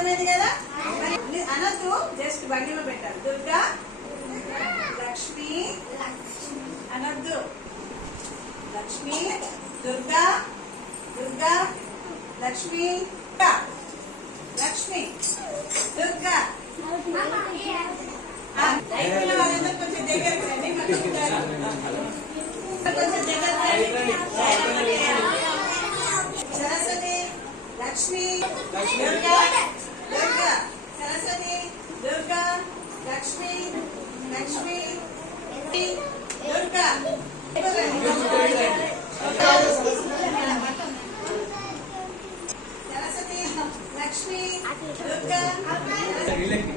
అర్థమైంది కదా? మరి ని- అనొద్దు జస్ట్ బండిలో పెట్టాలి. దుర్గా లక్ష్మి అనద్దు. లక్ష్మి దుర్గా దుర్గా లక్ష్మి లక్ష్మి దుర్గా. ఆ, వాళ్ళందరూ కొంచెం దగ్గరకు రండి. కొంచెం దగ్గరకు రండి. సరస్వతి లక్ష్మి దుర్గా సరస్వతి దుర్గా లక్ష్మి లక్ష్మి దుర్గా. సరస్వతి లక్ష్మి దుర్గా. వీళ్ళకి